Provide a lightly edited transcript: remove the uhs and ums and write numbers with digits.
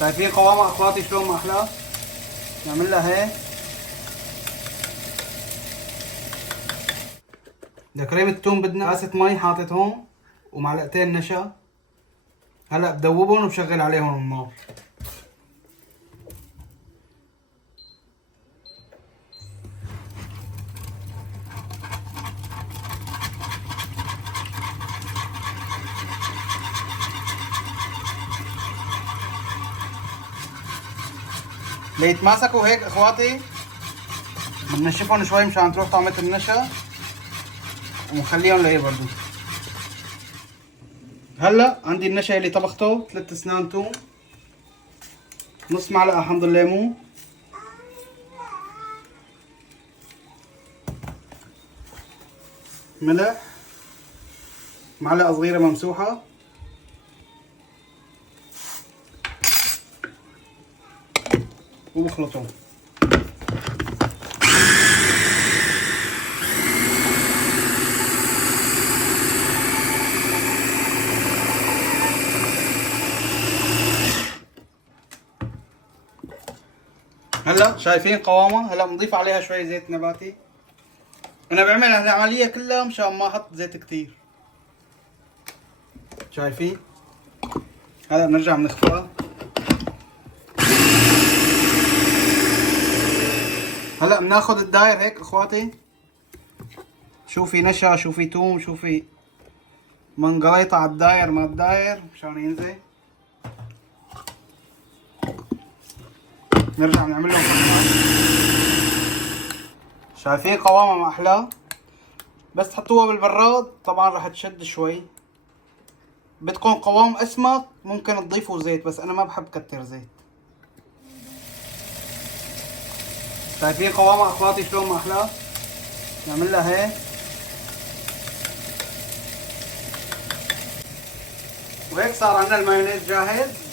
شايفين قوامها اخواتي شلون ما احلى؟ نعمل لها هيك. لكريمة التوم بدنا كاسة مي حاطط هون ومعلقتين نشا. هلا بدوبهم وبشغل عليهم النار. ليتماسكوا هيك اخواتي بنشفهم شوي مشان تروح طعمة النشا ونخليهم ليبردوا. هلا عندي النشا اللي طبخته 3 اسنان توم، نص معلقة حمض الليمون، ملح، معلقة صغيرة ممسوحة، وبخلطهم. هلا شايفين قوامها؟ هلا بنضيف عليها شوي زيت نباتي. انا بعمل العملية كلها مشان ما احط زيت كتير. شايفين؟ هلا بنرجع بنخفقها. هلا بناخذ الداير هيك اخواتي، شو في نشا، شو في توم، شو في منقريطة على الداير ما الداير مشان ينزل. نرجع بنعمل لهم كمان. شايفين قوامها ما احلاه؟ بس تحطوها بالبراد طبعا راح تشد شوي. بدكم قوام اسمك ممكن تضيفوا زيت، بس انا ما بحب كتر زيت. شايفين قوامها اخواتي شلون ما احلاه؟ نعمل لها هيك. وهيك صار عندنا المايونيز جاهز.